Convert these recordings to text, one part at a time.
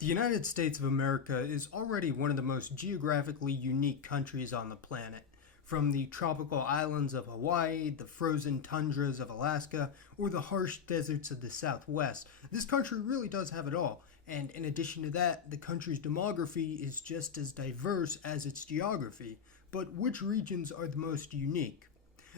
The United States of America is already one of the most geographically unique countries on the planet. From the tropical islands of Hawaii, the frozen tundras of Alaska, or the harsh deserts of the Southwest, this country really does have it all. And in addition to that, the country's demography is just as diverse as its geography. But which regions are the most unique?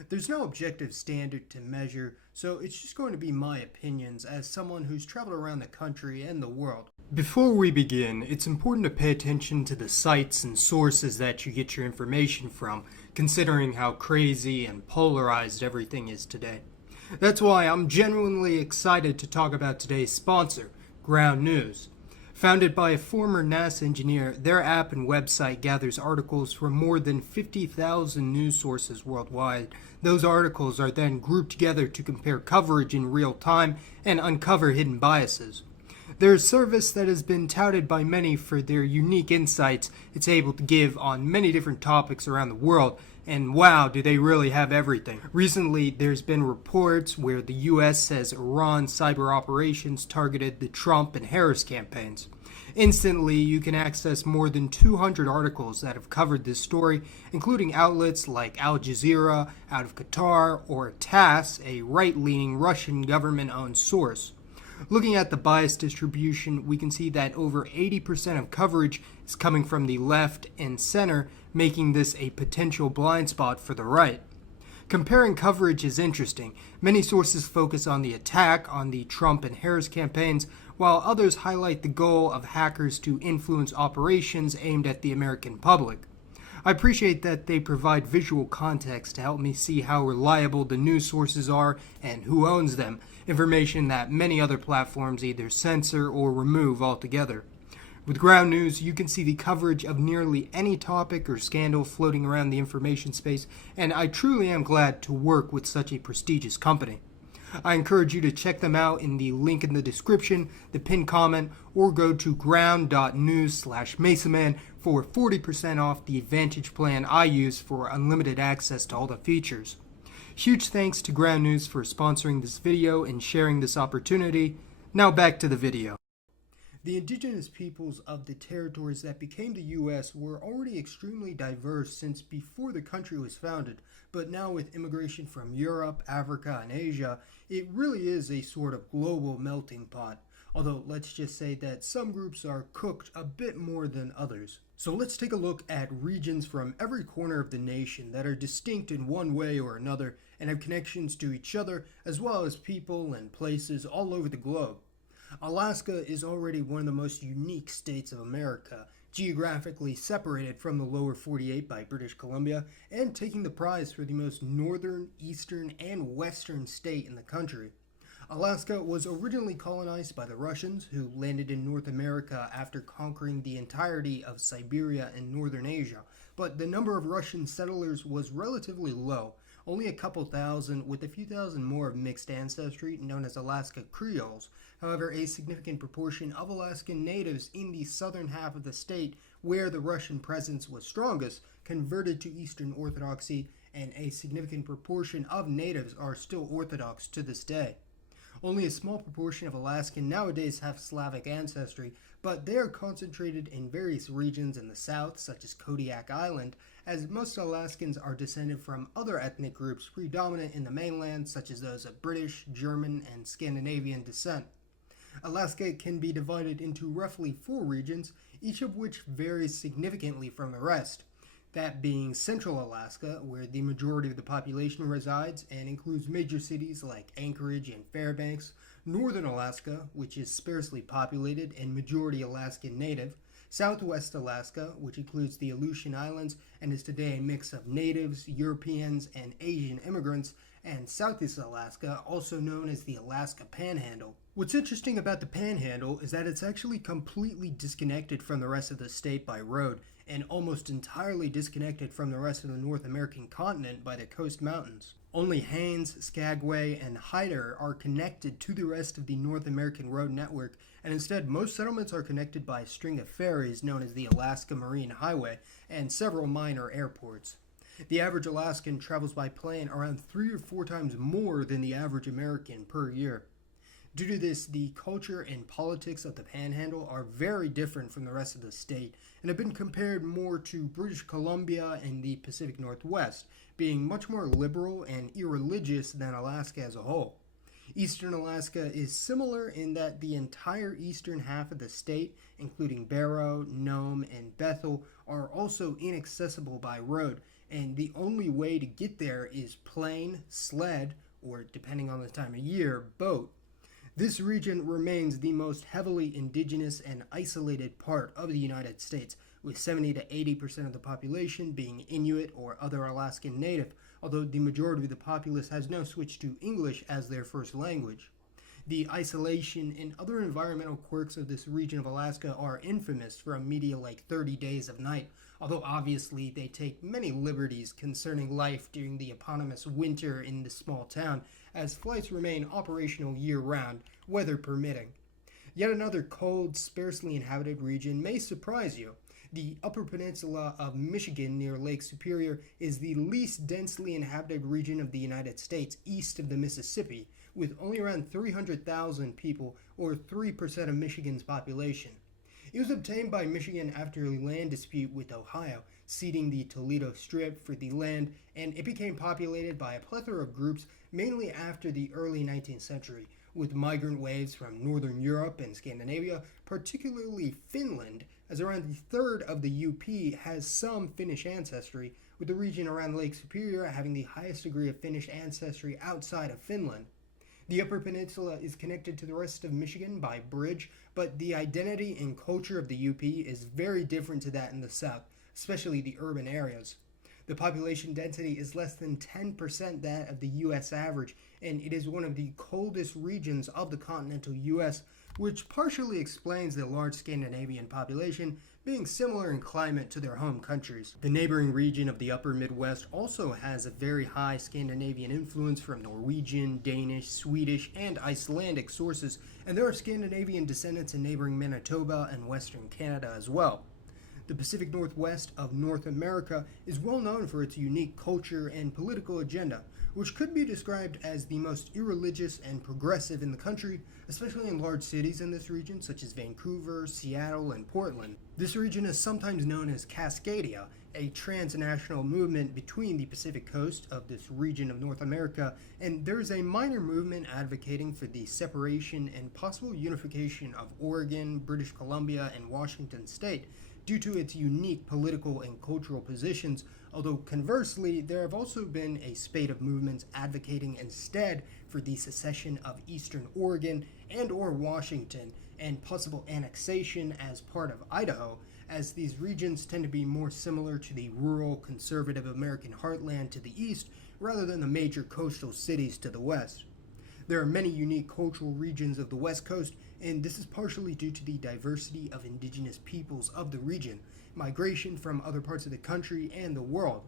There's no objective standard to measure, so it's just going to be my opinions as someone who's traveled around the country and the world. Before we begin, it's important to pay attention to the sites and sources that you get your information from, considering how crazy and polarized everything is today. That's why I'm genuinely excited to talk about today's sponsor, Ground News. Founded by a former NASA engineer, their app and website gathers articles from more than 50,000 news sources worldwide. Those articles are then grouped together to compare coverage in real time and uncover hidden biases. They're a service that has been touted by many for their unique insights it's able to give on many different topics around the world, and wow, do they really have everything. Recently, there's been reports where the U.S. says Iran cyber operations targeted the Trump and Harris campaigns. Instantly, you can access more than 200 articles that have covered this story, including outlets like Al Jazeera out of Qatar or TASS, a right-leaning Russian government-owned source. Looking at the bias distribution, we can see that over 80% of coverage is coming from the left and center, making this a potential blind spot for the right. Comparing coverage is interesting. Many sources focus on the attack on the Trump and Harris campaigns, while others highlight the goal of hackers to influence operations aimed at the American public. I appreciate that they provide visual context to help me see how reliable the news sources are and who owns them, information that many other platforms either censor or remove altogether. With Ground News, you can see the coverage of nearly any topic or scandal floating around the information space, and I truly am glad to work with such a prestigious company. I encourage you to check them out in the link in the description, the pinned comment, or go to ground.news/Masaman for 40% off the Advantage plan I use for unlimited access to all the features. Huge thanks to Ground News for sponsoring this video and sharing this opportunity. Now back to the video. The indigenous peoples of the territories that became the U.S. were already extremely diverse since before the country was founded, but now with immigration from Europe, Africa, and Asia, it really is a sort of global melting pot. Although let's just say that some groups are cooked a bit more than others. So let's take a look at regions from every corner of the nation that are distinct in one way or another and have connections to each other as well as people and places all over the globe. Alaska is already one of the most unique states of America, geographically separated from the lower 48 by British Columbia and taking the prize for the most northern, eastern, and western state in the country. Alaska was originally colonized by the Russians, who landed in North America after conquering the entirety of Siberia and northern Asia, but the number of Russian settlers was relatively low, only a couple thousand, with a few thousand more of mixed ancestry known as Alaska Creoles. However, a significant proportion of Alaskan natives in the southern half of the state, where the Russian presence was strongest, converted to Eastern Orthodoxy, and a significant proportion of natives are still Orthodox to this day. Only a small proportion of Alaskan nowadays have Slavic ancestry, but they are concentrated in various regions in the south, such as Kodiak Island, as most Alaskans are descended from other ethnic groups predominant in the mainland, such as those of British, German, and Scandinavian descent. Alaska can be divided into roughly 4 regions, each of which varies significantly from the rest. That being Central Alaska, where the majority of the population resides and includes major cities like Anchorage and Fairbanks, Northern Alaska, which is sparsely populated and majority Alaskan Native, Southwest Alaska, which includes the Aleutian Islands and is today a mix of natives, Europeans, and Asian immigrants, and Southeast Alaska, also known as the Alaska Panhandle. What's interesting about the Panhandle is that it's actually completely disconnected from the rest of the state by road, and almost entirely disconnected from the rest of the North American continent by the coast mountains. Only Haines, Skagway, and Hyder are connected to the rest of the North American road network, and instead most settlements are connected by a string of ferries known as the Alaska Marine Highway and several minor airports. The average Alaskan travels by plane around 3 or 4 times more than the average American per year. Due to this, the culture and politics of the Panhandle are very different from the rest of the state and have been compared more to British Columbia and the Pacific Northwest, being much more liberal and irreligious than Alaska as a whole. Eastern Alaska is similar in that the entire eastern half of the state, including Barrow, Nome, and Bethel, are also inaccessible by road, and the only way to get there is plane, sled, or depending on the time of year, boat. This region remains the most heavily indigenous and isolated part of the United States, with 70 to 80% of the population being Inuit or other Alaskan Native, although the majority of the populace has now switched to English as their first language. The isolation and other environmental quirks of this region of Alaska are infamous from media like 30 Days of Night, although obviously they take many liberties concerning life during the eponymous winter in this small town, as flights remain operational year-round, weather permitting. Yet another cold, sparsely inhabited region may surprise you. The Upper Peninsula of Michigan near Lake Superior is the least densely inhabited region of the United States east of the Mississippi, with only around 300,000 people, or 3% of Michigan's population. It was obtained by Michigan after a land dispute with Ohio, ceding the Toledo Strip for the land, and it became populated by a plethora of groups mainly after the early 19th century, with migrant waves from Northern Europe and Scandinavia, particularly Finland, as around a third of the UP has some Finnish ancestry, with the region around Lake Superior having the highest degree of Finnish ancestry outside of Finland. The Upper Peninsula is connected to the rest of Michigan by bridge, but the identity and culture of the UP is very different to that in the South, especially the urban areas. The population density is less than 10% that of the U.S. average, and it is one of the coldest regions of the continental U.S., which partially explains the large Scandinavian population being similar in climate to their home countries. The neighboring region of the upper Midwest also has a very high Scandinavian influence from Norwegian, Danish, Swedish, and Icelandic sources, and there are Scandinavian descendants in neighboring Manitoba and Western Canada as well. The Pacific Northwest of North America is well known for its unique culture and political agenda, which could be described as the most irreligious and progressive in the country, especially in large cities in this region such as Vancouver, Seattle, and Portland. This region is sometimes known as Cascadia, a transnational movement between the Pacific coast of this region of North America, and there is a minor movement advocating for the separation and possible unification of Oregon, British Columbia, and Washington state, due to its unique political and cultural positions, although conversely, there have also been a spate of movements advocating instead for the secession of Eastern Oregon and or Washington, and possible annexation as part of Idaho, as these regions tend to be more similar to the rural, conservative American heartland to the east, rather than the major coastal cities to the west. There are many unique cultural regions of the West Coast, and this is partially due to the diversity of indigenous peoples of the region, migration from other parts of the country and the world.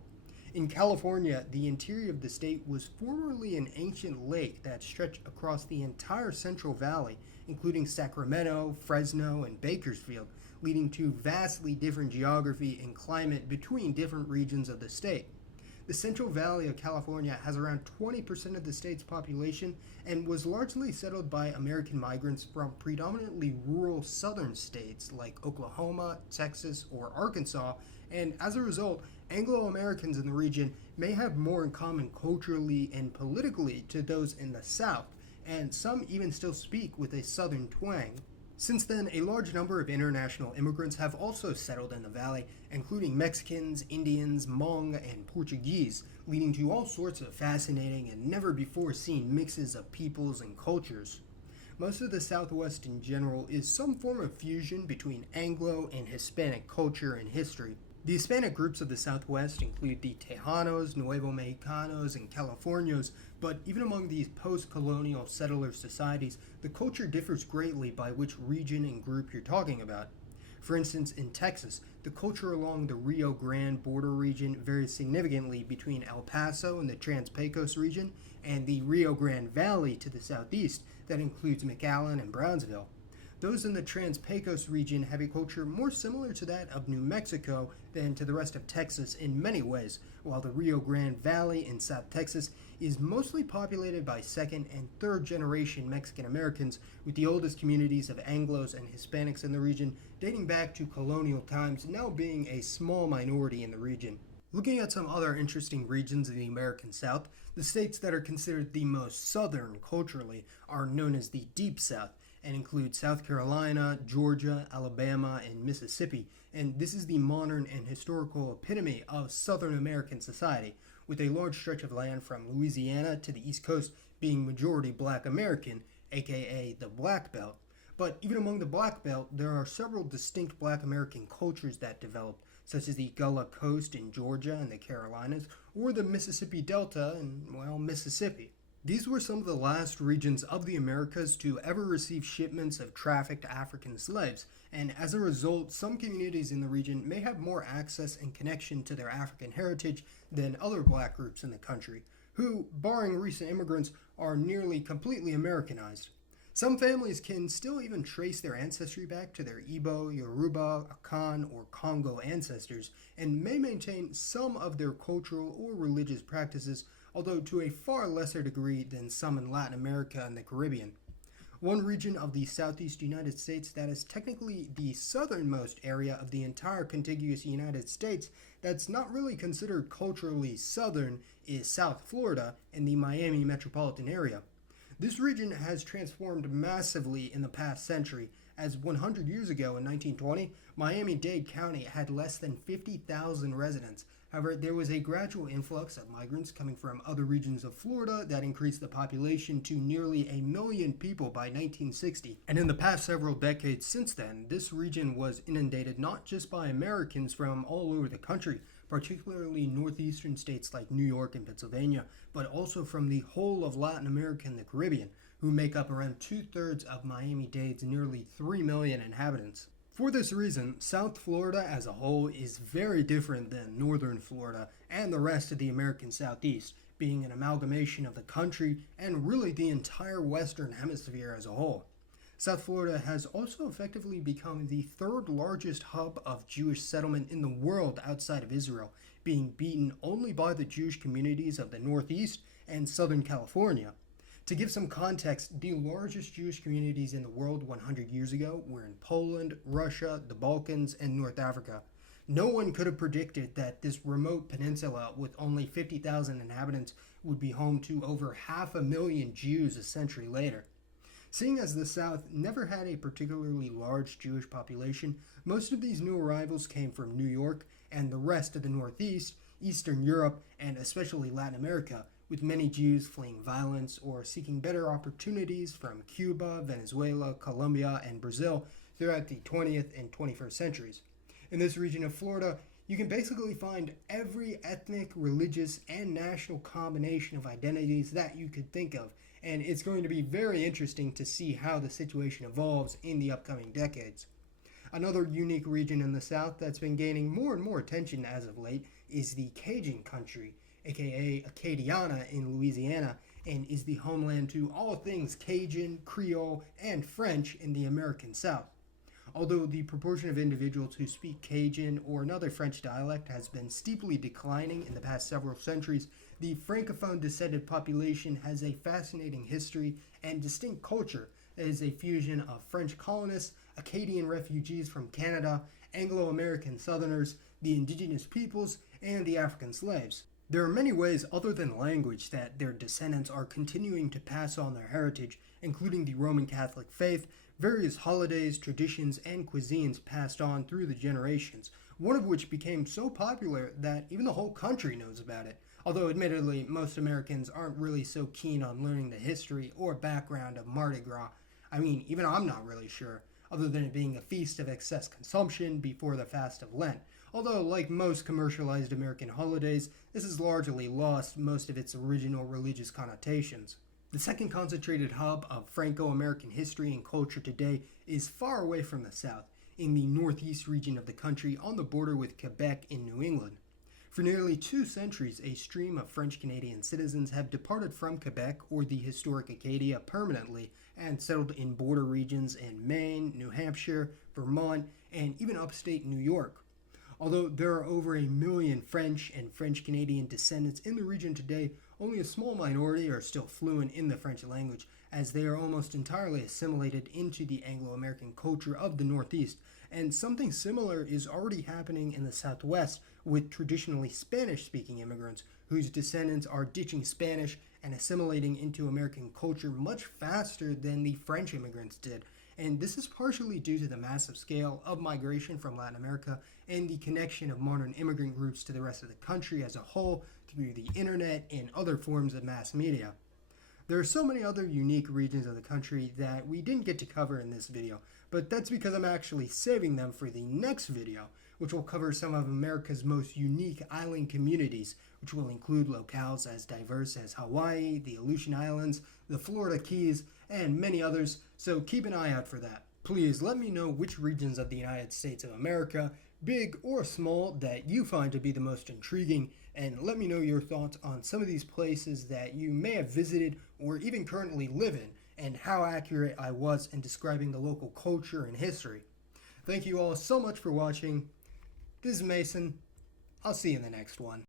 In California, the interior of the state was formerly an ancient lake that stretched across the entire Central Valley, including Sacramento, Fresno, and Bakersfield, leading to vastly different geography and climate between different regions of the state. The Central Valley of California has around 20% of the state's population and was largely settled by American migrants from predominantly rural southern states like Oklahoma, Texas, or Arkansas, and as a result, Anglo-Americans in the region may have more in common culturally and politically to those in the South, and some even still speak with a southern twang. Since then, a large number of international immigrants have also settled in the valley, including Mexicans, Indians, Hmong, and Portuguese, leading to all sorts of fascinating and never-before-seen mixes of peoples and cultures. Most of the Southwest in general is some form of fusion between Anglo and Hispanic culture and history. The Hispanic groups of the Southwest include the Tejanos, Nuevo Mexicanos, and Californios, but even among these post-colonial settler societies, the culture differs greatly by which region and group you're talking about. For instance, in Texas, the culture along the Rio Grande border region varies significantly between El Paso and the Trans-Pecos region and the Rio Grande Valley to the southeast that includes McAllen and Brownsville. Those in the Trans-Pecos region have a culture more similar to that of New Mexico than to the rest of Texas in many ways, while the Rio Grande Valley in South Texas is mostly populated by second and third generation Mexican Americans, with the oldest communities of Anglos and Hispanics in the region dating back to colonial times, now being a small minority in the region. Looking at some other interesting regions in the American South, the states that are considered the most southern culturally are known as the Deep South and include South Carolina, Georgia, Alabama, and Mississippi. And this is the modern and historical epitome of Southern American society, with a large stretch of land from Louisiana to the East Coast being majority Black American, aka the Black Belt. But even among the Black Belt, there are several distinct Black American cultures that developed, such as the Gullah Coast in Georgia and the Carolinas, or the Mississippi Delta in, well, Mississippi. These were some of the last regions of the Americas to ever receive shipments of trafficked African slaves, and as a result, some communities in the region may have more access and connection to their African heritage than other Black groups in the country, who, barring recent immigrants, are nearly completely Americanized. Some families can still even trace their ancestry back to their Igbo, Yoruba, Akan, or Congo ancestors, and may maintain some of their cultural or religious practices, although to a far lesser degree than some in Latin America and the Caribbean. One region of the southeast United States that is technically the southernmost area of the entire contiguous United States that's not really considered culturally southern is South Florida in the Miami metropolitan area. This region has transformed massively in the past century, as 100 years ago in 1920, Miami-Dade County had less than 50,000 residents. However, there was a gradual influx of migrants coming from other regions of Florida that increased the population to nearly 1 million people by 1960. And in the past several decades since then, this region was inundated not just by Americans from all over the country, particularly northeastern states like New York and Pennsylvania, but also from the whole of Latin America and the Caribbean, who make up around 2/3 of Miami-Dade's nearly 3 million inhabitants. For this reason, South Florida as a whole is very different than Northern Florida and the rest of the American Southeast, being an amalgamation of the country and really the entire Western Hemisphere as a whole. South Florida has also effectively become the third largest hub of Jewish settlement in the world outside of Israel, being beaten only by the Jewish communities of the Northeast and Southern California. To give some context, the largest Jewish communities in the world 100 years ago were in Poland, Russia, the Balkans, and North Africa. No one could have predicted that this remote peninsula with only 50,000 inhabitants would be home to over 500,000 Jews a century later. Seeing as the South never had a particularly large Jewish population, most of these new arrivals came from New York and the rest of the Northeast, Eastern Europe, and especially Latin America, with many Jews fleeing violence or seeking better opportunities from Cuba, Venezuela, Colombia, and Brazil throughout the 20th and 21st centuries. In this region of Florida, you can basically find every ethnic, religious, and national combination of identities that you could think of, and it's going to be very interesting to see how the situation evolves in the upcoming decades. Another unique region in the South that's been gaining more and more attention as of late is the Cajun country, aka Acadiana in Louisiana, and is the homeland to all things Cajun, Creole, and French in the American South. Although the proportion of individuals who speak Cajun or another French dialect has been steeply declining in the past several centuries, the Francophone descended population has a fascinating history and distinct culture that is a fusion of French colonists, Acadian refugees from Canada, Anglo-American Southerners, the indigenous peoples, and the African slaves. There are many ways other than language that their descendants are continuing to pass on their heritage, including the Roman Catholic faith, various holidays, traditions, and cuisines passed on through the generations, one of which became so popular that even the whole country knows about it. Although admittedly, most Americans aren't really so keen on learning the history or background of Mardi Gras. I mean, even I'm not really sure, other than it being a feast of excess consumption before the fast of Lent. Although, like most commercialized American holidays, this has largely lost most of its original religious connotations. The second concentrated hub of Franco-American history and culture today is far away from the South, in the northeast region of the country on the border with Quebec in New England. For nearly 2 centuries, a stream of French-Canadian citizens have departed from Quebec or the historic Acadia permanently and settled in border regions in Maine, New Hampshire, Vermont, and even upstate New York. Although there are over 1 million French and French-Canadian descendants in the region today, only a small minority are still fluent in the French language, as they are almost entirely assimilated into the Anglo-American culture of the Northeast, and something similar is already happening in the Southwest with traditionally Spanish-speaking immigrants whose descendants are ditching Spanish and assimilating into American culture much faster than the French immigrants did. And this is partially due to the massive scale of migration from Latin America and the connection of modern immigrant groups to the rest of the country as a whole through the internet and other forms of mass media. There are so many other unique regions of the country that we didn't get to cover in this video, but that's because I'm actually saving them for the next video, which will cover some of America's most unique island communities, which will include locales as diverse as Hawaii, the Aleutian Islands, the Florida Keys, and many others, so keep an eye out for that. Please let me know which regions of the United States of America, big or small, that you find to be the most intriguing, and let me know your thoughts on some of these places that you may have visited or even currently live in, and how accurate I was in describing the local culture and history. Thank you all so much for watching. This is Mason. I'll see you in the next one.